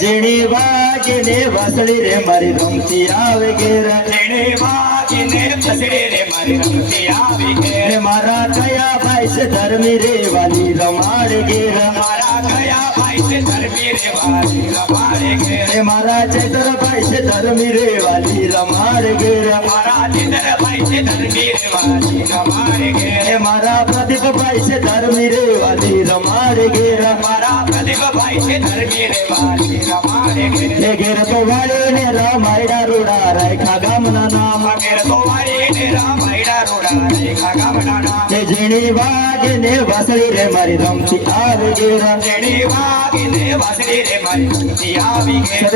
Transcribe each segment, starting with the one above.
ઝીણી વાગીને વાસળી રે મારી રમતી આવે ઘેર ઝીણી વાગીને વાસળી રે મારી રમતી આવે ઘેર મારા કયા ભાઈ છે ધર્મી રે વાલી રમાડે ઘેર મારા કયા ભાઈ છે ધર્મી રે વાલી રમાડે ઘેર મારા ચૈતર ભાઈ છે ધર્મી રે વાલી રમાડે ઘેર મારા ચૈતર ભાઈ છે ધર્મી રે વાલી રમાડે ઘેર મારા પ્રદીપ ભાઈ છે ધર્મી રે વાલી રમાડે ઘેર મારા પ્રદીપ ભાઈ છે ધર્મી રે વાલી રમાડે ઘેર ઘેર તો વાળીને રામાયડા રોડા રાયખા ગામના નામ ઘેર તો વાળીને રામાયડા રોડા રાયખા ગામના નામ ઝીણી વાગીને વાસળી રે મારી રમતી આવે ઘેર ઝીણી વાગીને વાસળી રે મારી રમતી આવી ઘેર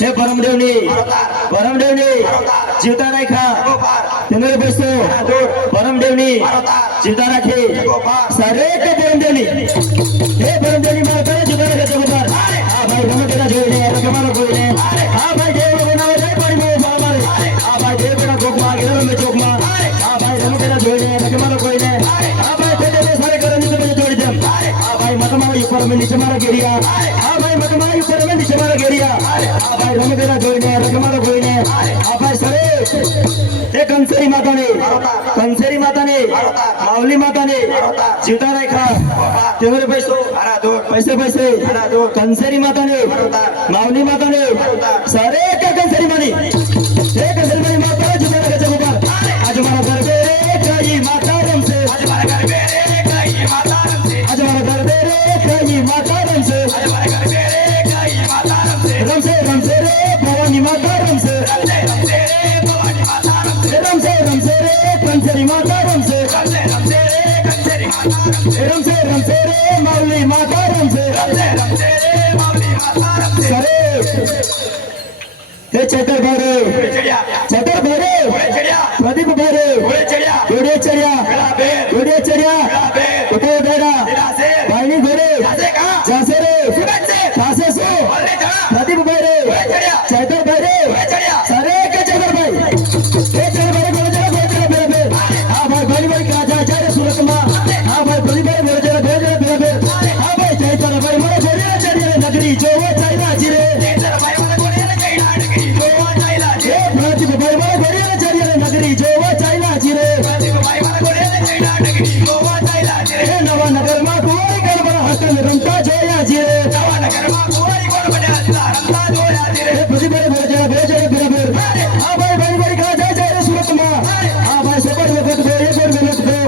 હે પરમદેવની જીવતા રાખ્યા તેને બેસો પરમદેવની જીવતા રાખી સારે કે પરમદેવની હે પરમદેવની માર કરે જીવતા રાખે જગતવાર હા ભાઈ ગમે તેના જોઈને રકમાનો કોઈને હા ભાઈ દેવ બનાવે જાય પાણી મો મારે હા ભાઈ દેવ બેના ચોકમાં ગેરો મે ચોકમાં હા ભાઈ ગમે તેના જોઈને રકમાનો કોઈને હા ભાઈ તે સારે કરે નીચે મને જોડી દેમ હા ભાઈ મતમારી ઉપર મે નીચે મારા ગેરિયા હા ભાઈ મતમારી ઉપર મે નીચે મારા ગેરિયા હા ભાઈ ગમે તેના જોઈને રકમાનો કોઈને હા ભાઈ સરે તે કંસરી માતાને માવલી માતાને જીવતા રાખ્યા તેવરે પૈસો પૈસે કંસરી માતાને માવલી માતાને સારે કે કંસરી માની તે કંસરી માની માતા જીવતા રાખે જગતવાર આજ મારા ગરબે રે કઈ માતા રમશે આજ મારા ગરબે રે કઈ માતા રમશે આજ મારા ગરબે રે કઈ માતા રમશે આજ મારા ગરબે રે કઈ માતા રમશે રમશે રે ભવાની માતા રમશે રમશે રે ભવાની માતા રમશે રમશે રે કંસરી માતા રમશે રમશે રે કંસરી માતા રમશે રમશે રે માવલી માતા રમશે રમશે રે માવલી માતા રમશે સરે હે ચેતર ભારે પ્રદીપ ભારે ઘોડે ચડ્યા ઉઠો બેડા ભાઈની ઘોડે જાસે રે થાસે શું પ્રદીપ ભારે ચેતર ભારે સરે કે ચેતર ભાઈ હે ચેતર ભારે ઘોડે ચડ્યા હા ભાઈ ભાઈ કા જાય રે સુરતમાં હા ભાઈ પ્રદીપ ભાઈ ઘોડે ચડ્યા હા ભાઈ ચેતર ભાઈ મને ઘોડે ચડ્યા નગરી જોવો ચાલ્યા જીરે ચેતર ભાઈ મને ઘોડે ચડ્યા નગરી જોવા ચાલ્યા છે પ્રદીપ ભાઈ મને ઘોડે ચડ્યા નગરી જોવો ચાલ્યા જીરે પ્રદીપ ભાઈ મને ઘોડે ચડ્યા નગરી જોવા ચાલ્યા છે નવા નગરમાં કોઈ ગરબા હસન રમતા જોયા જીરે નવા નગરમાં કોઈ કોણ બન્યા હતા રમતા જોયા છે પ્રદીપ ભાઈ ઘોડે બરાબર હા ભાઈ કા જાય રે સુરતમાં હા ભાઈ સબર વખત બે એક વાર મહેનત કરો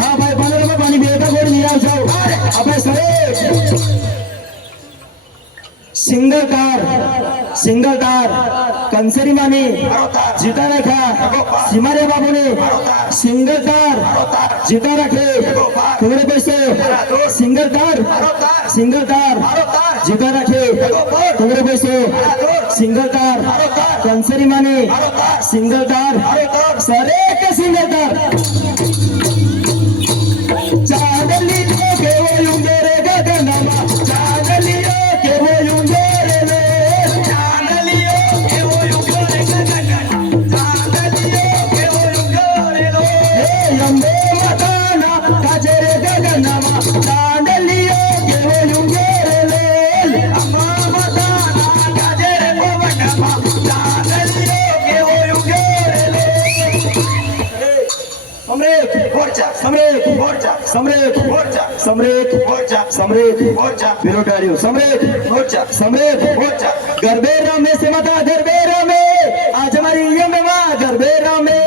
હા ભાઈ પાણીમાં પાણી બેટા ગોળ નહીં આવ જાવ આપણે સરે સિંગલ તાર કંસરી માની જીતા રાખા સિમારે બાબુને સિંગલ તાર જીતા રાખે થોડે પૈસે સિંગલ તાર જીતા રાખે થોડે પૈસે સિંગલ તાર કંસરી માની સિંગલ તાર સરે કે સિંગલ તાર ચાંદલી તો કેવો યુંગરે ગગનમાં ચાંદલીઓ કેવો યુંગરે લે ચાંદલીઓ કેવો યુગરે ગગન ચાંદલીઓ કેવો યુગરે લો હે અંબે માતાના કાજરે ગગનમાં ચાંદલીઓ કેવો યુંગરે લે અમ્મા માતાના ગાજરે પવનમાં ચાંદલીઓ કેવો યુગરે લો सम्रेत विरोधारियो सम्रेत गरबे रामे से माता गरबे रामे आज हमारी यम मां गरबे रामे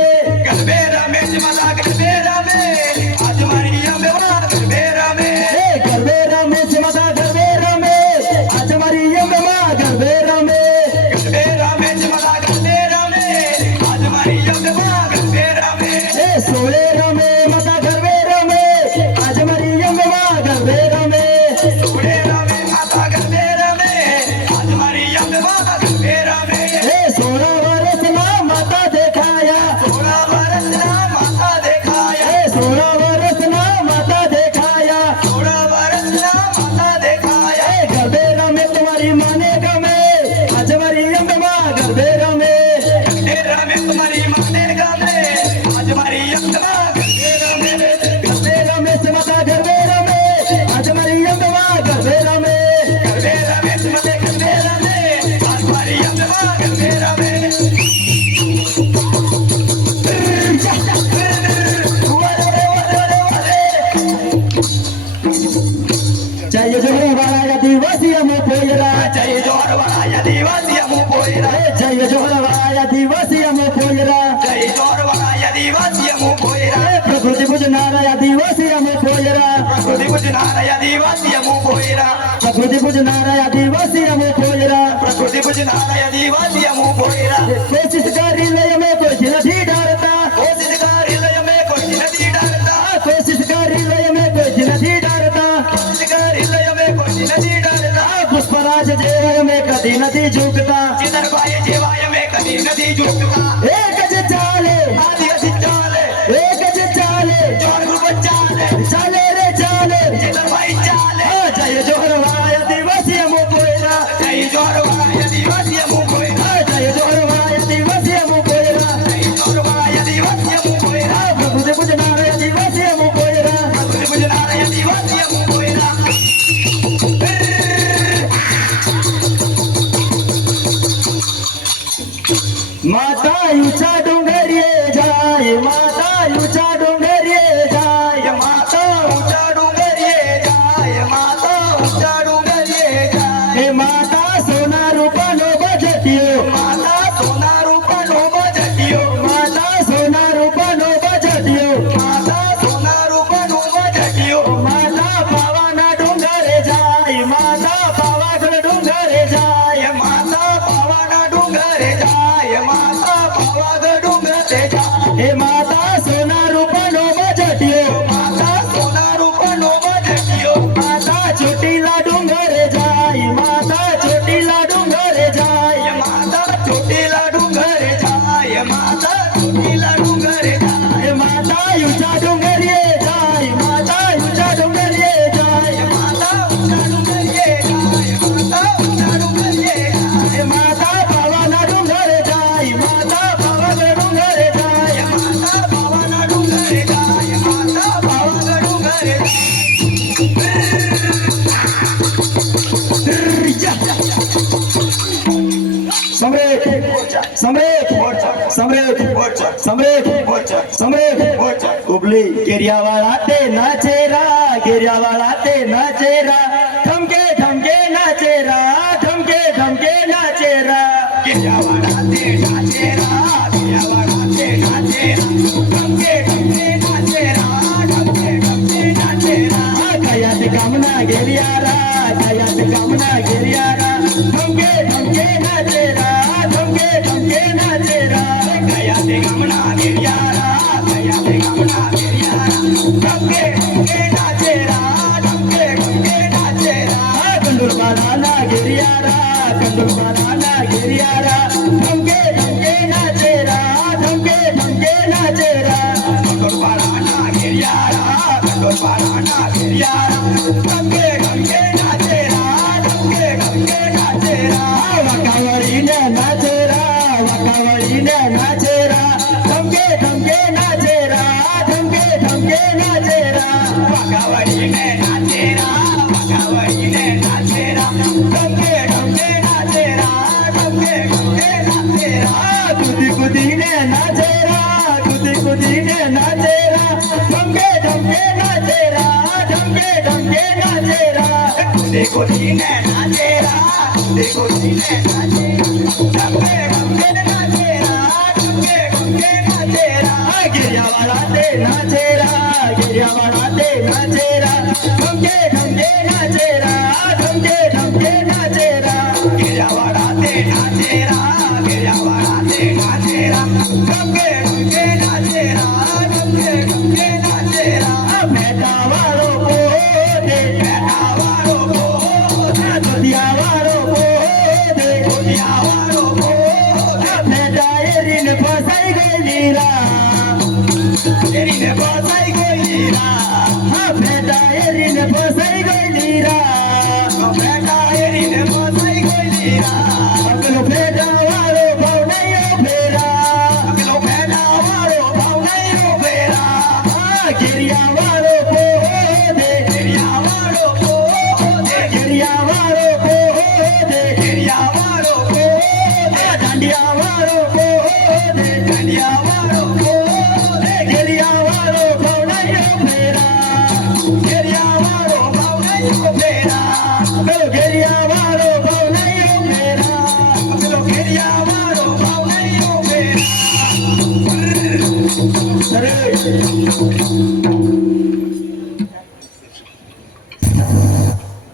से माता गरबे रामे आज हमारी यम मां गरबे रामे गरबे रामे से माता गरबे रामे आज हमारी यम मां गरबे रामे से माता गरबे रामे आज हमारी यम मां गरबे रामे सोले रामे माता गरबे रामे आज हमारी यम मां गरबे रामे सोले रामे माता गरबे रामे आज हमारी यम मां गरबे रामे 16 वर्ष ना माता देखाया 16 वर्ष ना माता देखाया 16 वर्ष ना माता देखाया 16 वर्ष ना माता देखाया गरबे रामे तुम्हारी मानेगा मैं आज हमारी यम मां गरबे रामे तुम्हारी मानेगा मैं आज हमारी यम मां गरबे रामे गरबे रामे से माता गरबे रामे आज हमारी यम मां गरबे रामे तुम्हारे આદિવાસી અમો પોયરા જય જોરવાળા આદિવાસી અમુ પોયરા જય જોહરવાળા આદિવાસી અમો પોયરા જય જોરવાળા આદિવાસી અમુ પોયરા પ્રકૃતિ પૂજનારા આદિવાસી અમો પોયરા પ્રકૃતિ પૂજનારા આદિવાસી અમુ પોયરા પ્રકૃતિ પૂજનારા આદિવાસી અમો પોયરા પ્રકૃતિ પૂજનારા આદિવાસી અમુ પોયરા કોશિશ કરી લઈ અમે કોઈ નથી ડરતા કોશિશ કરી લઈ અમે કોઈ નથી ડરતા કોશિશ કરી લઈ અમે કોઈ નથી ડરતા કોશિશ કરી લઈ અમે કોઈ નથી ડરતા પુષ્પરાજ જેવા અમે કદી નથી ઝૂકતા ચિતરભાઈ જેવા અમે કદી નથી ઝૂકતા એક જ ચાલે આદિવાસી ચાલે એક જ ચાલે જોર ગ્રુપ ચાલે ચાલે રે ચાલે ચિતરભાઈ ચાલે જય જોહરવાળા આદિવાસી અમો પોયરા જય જોરવાળા આદિવાસી અમુ પોયરા જય જોહરવાળા આદિવાસી અમો પોયરા જય જોરવાળા આદિવાસી અમુ પોયરા પ્રકૃતિ પૂજનારા આદિવાસી અમો પોયરા પ્રકૃતિ પૂજનારા આદિવાસી અમુ પોયરા માતા ઊંચા ડુંગરીએ જાય માતા ઊંચા ડુંગરીએ જાય માતા ઊંચા ડુંગરીએ જાય માતા ઊંચા ડુંગરીએ જાય હે માતા સોના રૂપાનો બજટિયો માતા સોના રૂપાનો બજટિયો માતા સોના રૂપાનો બજટિયો માતા સોના રૂપાનો બજટિયો માતા પાવાના ડુંગરે જાય માતા પાવાગઢ ડુંગરે જાય માતા પાવાના ડુંગરે જાય માતા પાવાગઢ ડુંગરે જાય હે માતા સોના રૂપાનો બજટિયો માતા સોના રૂપાનો બજટિયો માતા ચોટીલા ડુંગરે જાય માતા ચોટીલા ડુંગરે જાય માતા ચોટીલા ડુંગરે જાય માતા ચોટીલા ડુંગરે જાય હે માતા ઊંચા ડુંગરીએ જાય માતા ઊંચા ડુંગરીએ જાય માતા ઊંચા ડુંગરીએ જાય માતા ઊંચા ડુંગરીએ જાય હે માતા પાવાના ડુંગરે જાય માતા પાવાના ડુંગરે જાય માતા પાવાના ડુંગરે જાય માતા પાવાના ડુંગરે સમ્રેટ સમ્રેટ સમ્રેટ સમ્રેટ સમ્રેટ ઉબલી કેરિયાવાળા તે નાચેરા કેરિયાવાળા તે નાચેરા ઠમકે ઠમકે નાચેરા ઠમકે ઠમકે નાચેરા કેરિયાવાળા તે નાચેરા કેરિયાવાળા તે નાચેરા ઠમકે ઠમકે નાચેરા ઠમકે ઠમકે નાચેરા કયાત ગામના ગેરિયારા કયાત ગામના ગેરિયારા ઠમકે ઠમકે નાચેરા ઠમકે ઠમકે નાચેરા કયા તે ગામના ગેરિયારા કયા તે ગામના ગેરિયારા ઠમકે ઠમકે નાચેરા ઠમકે ઠમકે નાચેરા કંદુરબાના ગેરિયારા કંદુરબાના ગેરિયારા ઠમકે ઠમકે નાચેરા ઠમકે ઠમકે નાચેરા કંડોરપાડાના ગેરિયારા કંડોરપાડાના ગેરિયારા ઠમકે ઠમકે નાચેરા ઠમકે ઠમકે નાચેરા વકાવળીને નાચેરા વકાવળીને નાચેરા ઠમકે ઠમકે નાચેરા ઠમકે ઠમકે નાચેરા વાઘાવળીને નાચેરા વાઘાવળીને નાચેરા ઠમકે ઠમકે નાચેરા ઠમકે ઠમકે નાચેરા કુદી કુદીને નાચેરા કુદી કુદીને નાચેરા ઠમકે ઠમકે નાચેરા ઠમકે ઠમકે નાચેરા દેખોજીને નાચેરા દેખોજીને નાચેરા ઠમકે ઠમકે નાચેરા ઠમકે ઠમકે નાચેરા ગેરિયાવાળા તે નાચેરા ગેરિયાવાળા તે નાચેરા ઠમકે ઠમકે નાચેરા ઠમકે ઠમકે નાચેરા ગેરિયાવાળા તે નાચેરા ગેરિયાવાળા તે નાચેરા ઠમકે ઠમકે નાચેરા ઠમકે ઠમકે નાચેરા મેટાવાળો પોતે બેટાવાળો પોતે દુધિયાવાળો પોતે દુધિયાવાળો પોતે મેટા એરીને ફસાઈ ગયેલી રા એરીને ફસાઈ ગયેલી રા મેટા એરીને ફસાઈ ગયેલી રા બેટા એરીને ફસાઈ ગયેલી રા પેલો ફેટાવાળો ભાવ નહીં ફેરા પેલો બેટાવાળો ભાવ નહીં ઉભેરા ગેરિયાવાળો પોતે ગેરિયાવાળો પોતે ગેરિયાવાળો પોતે ગેરિયાવાળો પોતે દાંડિયાવાળો પોતે ગેરિયાવાળો પોતે ગેરિયાવાળો ભાવ નહીં ફેરા ગેરિયાવાળો ભાવ નહીં ઉભેરા પેલો ગેરિયા કેરિયા વાળો ભાવ નહીં ઉમેરા પેલો કેરિયા વાળો ભાવ નહીં ઉમેરા અરે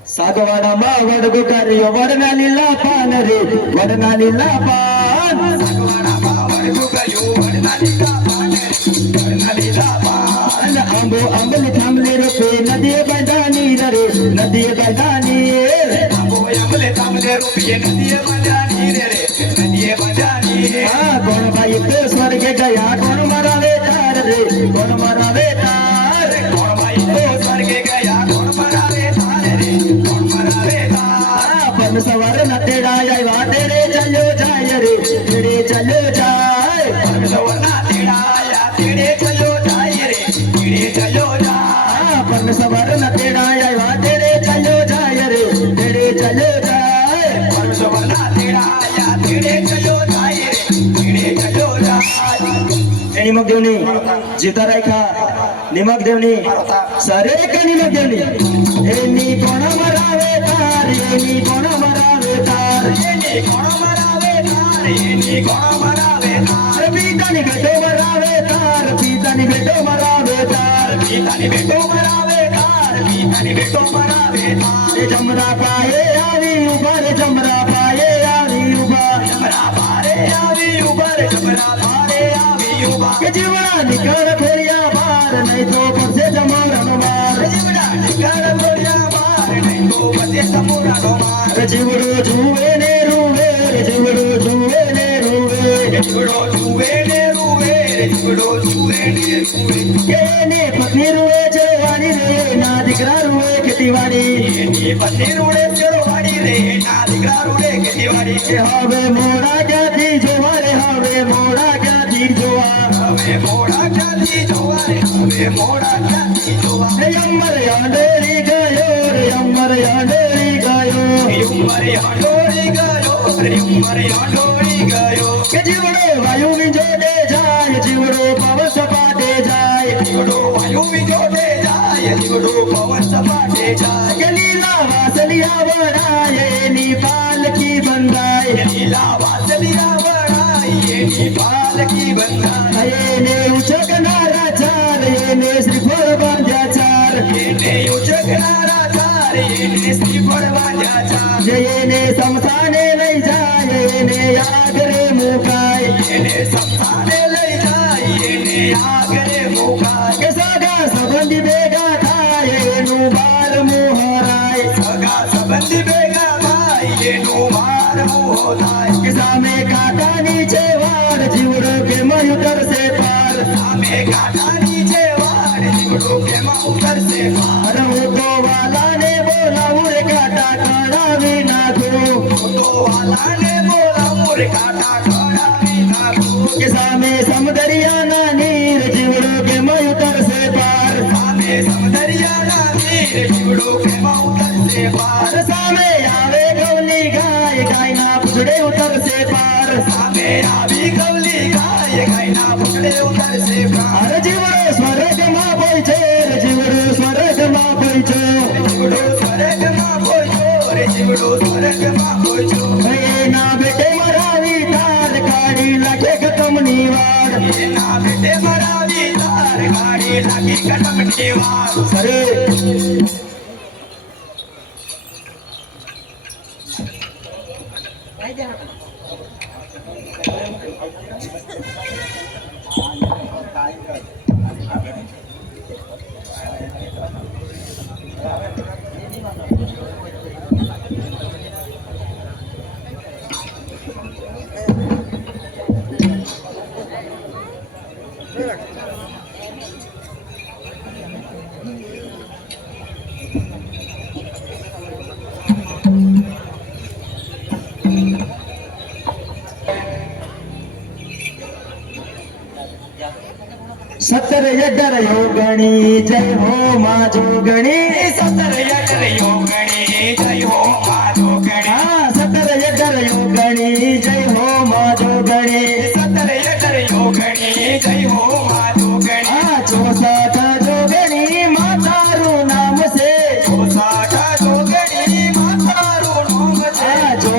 સાગવાડામાં વડગો કર્યો વડના લીલા પાન રે વડના લીલા પાન સગવાડામાં વડગું ગયું વડના લીલા પાન વડના લીલા પાન અને આંબો આંબલી થાંભલે રૂપે નદીએ બાંધાની રે નદીએ બાંધાની આંબો આંબલે તાંબલે રૂપિયે નદીએ બાંધાની રે નદીએ બાંધાની હા કોણ ભાઈ તો સ્વર્ગે ગયા કોણ મરાવે તાર રે કોણ મરાવે તાર કોણ ભાઈ તો સ્વર્ગે ગયા કોણ મરાવે તાર રે કોણ મરાવે તાર પરમ સવાર ન તેડા આવ્યા તેડે ચાલ્યો જાય રે તેડે ચાલ્યો જાય સવરના તેડાયા તેડે ચલ્યો જાય રે તેડે ચલ્યો જાય પરમ સવાર ન તેડા આવ્યા તેડે ચાલ્યો જાય રે તેડે ચાલ્યો જાય સવરના તેડાયા તેડે ચલ્યો જાય રે તેડે ચલ્યો જાય નિમક દેવની જીવતા રાખ્યા નિમક દેવની સરેક નિમક દેવની એની કોણ મરાવે તાર એની કોણ મરાવે તાર એની કોણ મરાવે તાર એની કોણ મરાવે તાર પિતાની બેટો મરાવે તાર પિતાની બેટો મરાવે તાર પિતાની બેટો મરાવે તાર પિતાની બેટો મરાવે તાર એ જમરા પાયે આવી ઉભા રે જમરા પાયે આવી ઉભા જમરા પારે આવી ઉભા રે જમરા પારે આવી ઉભા કે જીવડા નીકળ ફેરિયા બાર નહીં તો પડશે જમરાનો માર જીવડા નીકળ બોલ્યા બાર નહીં તો પછી સમુરાનો માર જીવડો જુએ ને રૂવે જીવડો જુએ ને રૂવે જીવડો જુએ ને રૂવે રે જીવડો જુએ ને રૂવે કે ને પત્ની રૂવે જવાની રે ના દીકરા રૂવે ખેતીવાડી એની પત્ની રૂડે ચડવાડી રે ના દીકરા રૂડે ખેતીવાડી કે હવે મોડા ક્યાંથી જોવા રે હવે મોડા ક્યાંથી જોવા હવે મોડા ક્યાંથી જોવા રે હવે મોડા ક્યાંથી જોવા હે અમર યાંડોરી ગયો રે અમર યાંડોરી ગયો ઉમરે હાંડોળી ગયો રે ઉમરે હાંડોળી ગયો કે જીવડો વાયુ વિંજોડે જાય જીવડો પવન સપાટે જાય જીવડો વાયુ વિજોડે જાય જીવડો પવન સપાટે જાય કે લીલા વાસલિયા વડાય એની પાલકી બંધાય લીલા વાસલિયા વળાય એની પાલકી બંધાય એને ઉચકનારા ચાર એને શ્રીફળ બાંધ્યા ચાર એને ઉચકનારા ચાર એને શ્રીફળ બાંધ્યા ચાર એને સમસાને લઈ જાય એને આગરે મુકાય એને સંસારે લઈ જાય એને આગરે મુકાય કે સાગા સંબંધી ભેગા થાય એનું બાર મુહરાય સગા સંબંધી ભેગા થાય એનું મારવું થાય કે સામે કાકાની છે વાડ જીવડો કે મય ઉતરશે પાર સામે કાંટાની છે વાડ જીવડો કેમાં ઉતરશે પાર અરે હું તો વાલાને બોલાવું રે કાંટા કડાવી નાખું તો વાલાને બોલાવું રે કાંટા કડાવી નાખું કે સામે સમદરિયાના નીર જીવડો કે મય ઉતરશે પાર સામે સમદરિયાના વીર જીવડો કેમાં ઉતરશે પાર સામે આવે ગૌલી ગાય ગાયના પૂછડે ઉતરશે પાર સામે આવી ગવલી ગાય ગાયના પૂછડે ઉતરશે પાર અરે જીવડો સ્વર્ગમાં પહોંચે રે જીવડો સ્વર્ગમાં પહોંચો જીવડો સ્વર્ગમાં પહોંચ્યો રે જીવડો સ્વર્ગમાં પહોંચ્યો એના બેટે મરાવી તાર કાઢી લાખે કટમની વાડ એના બેટે મરાવી તાર ગાડી લાગી કટમની વાર સરે સત્તર યજ્ઞ યોગણી જય હો મા જોગણી સતર યજ્ઞ યોગણી જય હો મા જોગણી હા સત્તર યજ્ઞ યોગણી જય હો મા જોગણી સતર યજ્ઞ યોગણી જય હો મા જોગણી હા 64 જોગણી માતારું નામ છે 64 જોગણી માતારું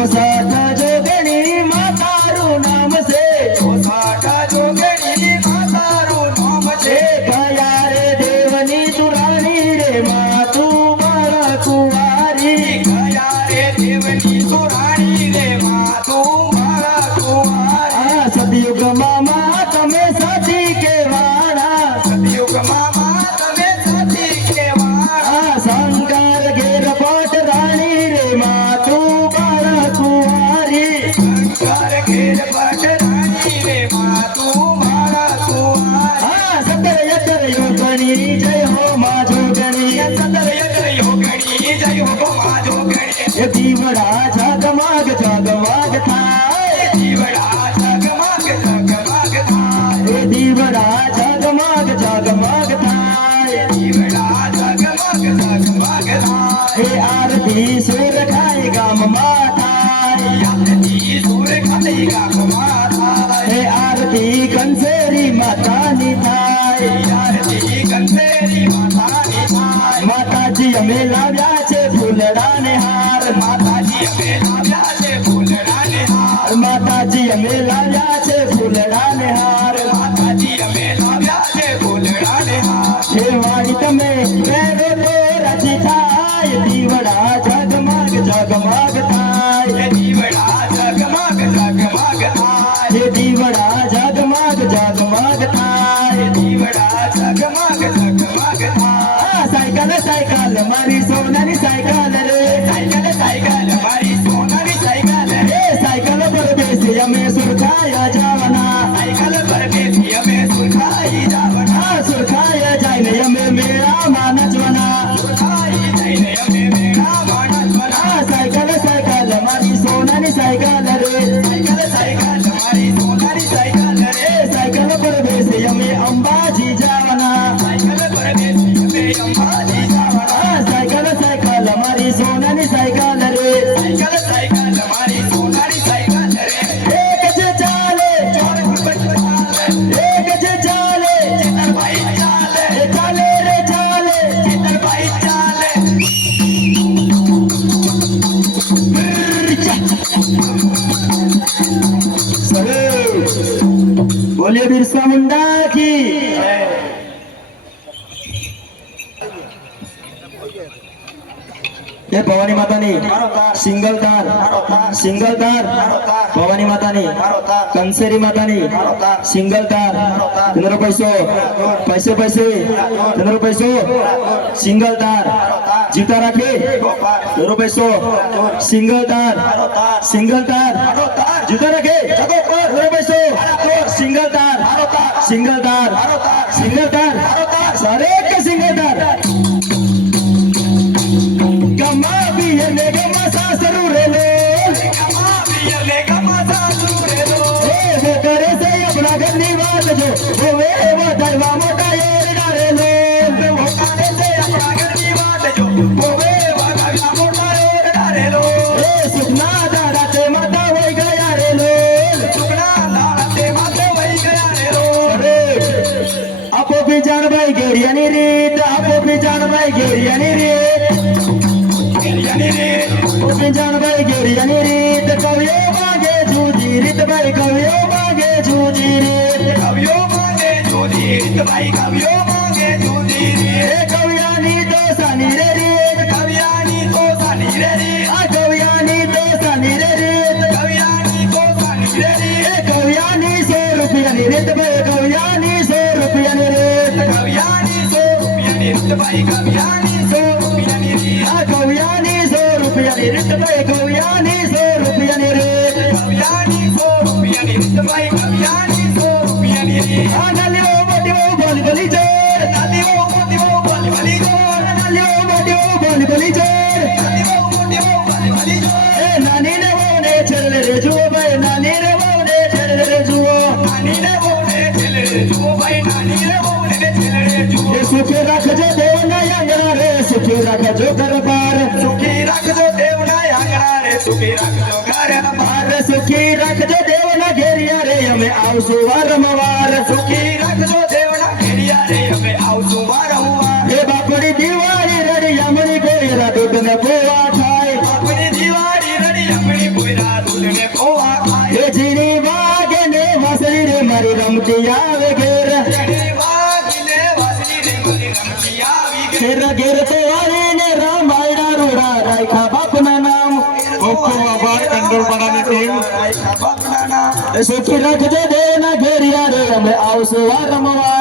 ચોસઠ જોગણી માતારું નામ છે 64 જોગણી માતારું નામ છે કયા રે દેવની તુરાણી રે માં તું મારા કુંવારી કયા રે દેવની સુરાણી રે માં તું મારા કુંવારી આ સતયુગમાં માં તમે સાથી કેવાળા સતયુગમાં માં તમે સાથી કેવાળા આ શંકર ઘેર પટ રાણી રે માં તું મારા કુંવારી શંકર ઘેર પટરાણી રે માં તું મારા કુંવારી આ સતર યતર યોગણી જય હો માં જોગણી સતર યત્ર યોગણી જય હો માં જોગણી એ દીવડા જગમગ જગમગ થાય જીવડા જગમગ જગમગ થાય એ દીવડા જગમગ જગમગ થાય જીવડા જગમગ જગમગ થાય એ આરતી સુર ખાય ગામમાં થાય યાદથી સુર ખાઈ ગામમાં થાય એ આરતી કંસેરી માતાની થાય યાદથી કંસેરી માતાની થાય માતાજી અમે લાવ્યા છે ફૂલડા ને હાર માતાજી અમે લાવ્યા છે ફૂલડાને હાર માતાજી અમે લાવ્યા છે ફૂલડા ને હાર માતાજી અમે લાવ્યા છે ફૂલડાને હાર હે વાણી તમે પહેરો તો રાજી થાય દીવડા જગમગ જગમગ થાય દીવડા જગમગ જગમગ થાય હે દીવડા જગમગ જગમગ થાય દીવડા જગમગ જગમગ થાય આ સાયકલ મારી સોનાની સાયકલ રે સાયકલ સાયકલ મારી સોનાની સાયકલ એ સાયકલ પર બેસી અમે સુરખાયા જવાના સાયકલ પર બેસી અમે સુરખાઈ જવાના આ સુરખાયા જઈને અમે મેળામાં નચવાના સુરખાઈ જઈને અમે મેળામાં નાચવાના આ સાયકલ મારી સોનાની સાયકલ રે સાયકલ સાયકલ મારી સોનાની સાયકલ રે એ સાયકલ પર બેસી અમે અંબાજી જવાના સાયકલ પર બેસી અમે અંબાજી જવાના આ સાયકલ મારી સોનાની સાયકલ રે સાયકલ સાયકલ મારી સોનાની સાયકલ રે એક જ ચાલે ચોર ઉપર ચાલે એક જ ચાલે ચેતરભાઈ ચાલે એ ચાલે રે ચાલે ચેતરભાઈ ચાલે સરે બોલીએ બિરસા મુંડા કી એ ભવાની માતાની સિંગલ તાર ભવાની માતાની કંસેરી માતાની સિંગલ તાર તેનો પૈસો પૈસે તેનો પૈસો સિંગલ તાર જીવતા રાખે તેનો પૈસો સિંગલ તાર જીવતા રાખે તેનો પૈસો સિંગલ તાર સારે કે સિંગલ તાર ગમા બી ને ગમા સાસરુ રે લો ગમા પિયર લે ગમા સાસુ રે લો એ વો કરે છે આપણા ઘરની વાત જો હોવે એવા ધરવા મોટા એરડા રે લો મોટાને છે આપણા ઘરની વાત જો હોવે વાગા મોટા એરડા રે લો એ સુખના દાડા તે માતા હોય ગયા રે લો સુગના દાડા તે માથે વહી ગયા રે લો અરે આપો બીજાણભાઈ ઘેરિયાની રીત આપો બીજાણભાઈ ઘેરિયાની રીત યાની રે બીજાણભાઈ ઘેરિયાની રીત કવિયો માગે જુદી રીત ભાઈ કવિયો માગે જુદી રીત કવિયો માંગે જોડી રીત ભાઈ કવિયો માંગે જોડી રે એ કવિયાની તો સાની રે રીત કવિયાની તો સાની રે રે આ કવિયાની તો સાની રે રીત કવિયાની તો સાની રે રે એ કવિયાની 100 રૂપિયાની રીત ભાઈ કવિયાની 100 રૂપિયાની રીત કવિયાની 100 રૂપિયાની રીત ભાઈ કવિયાની 100 રૂપિયાની રીત આ કવિયાની 100 રૂપિયાની રીત ભાઈ કવિયાની 100 રૂપિયાની રીત કવિયાની 100 રૂપિયાની રીત ભાઈ કવિયાની 100 રૂપિયાની રીત આ નાલીઓ મોટીઓ બોલી બોલી જોર નાલીઓ મોટીઓ બોલી બોલી જો નાલીઓ મોટીઓ બોલી બોલી જોર નાલીઓ મોટીઓ બોલી બોલી જો એ નાની ને વહુને છેલ્લે રે જુઓ ભાઈ નાની ને વહુને છેલ્લે રે જુઓ નાની ને બોલે છેલે જુઓ ભાઈ નાની ને બોલે છેલે જુઓ એ સુખે રાખજો દેવના આંગણા રે સુખે રાખજો ઘર-બાર સુખી રાખજો દેવના આંગણા રે સુખી રાખજો ઘર બાર સુખી રાખજો દેવના ઘેરિયા રે અમે આવશું વારંવાર સુખી રાખજો દેવના ઘેરિયા રે અમે આવશું વારંવાર એ બાપડી દિવાળી રડી અમણી ગોયરા દૂધ ને પોવા થાય આપણી દિવાળી રડી આપણી બોયરા વાસળી રે મારી રમતી આવે ઘેર જડી વાગીને વાસળી રે મારી રમતી આવી ઘેર ઘેર તો આવીને રામાયણા રૂડા રાખ્યા બાપના નામ ખૂબ ખૂબ આભાર કંડોળપાડાની ટીમ. બાપના નામ સુખી રાખજે દેના ઘેરિયા રે અમે આવશું આ રમવા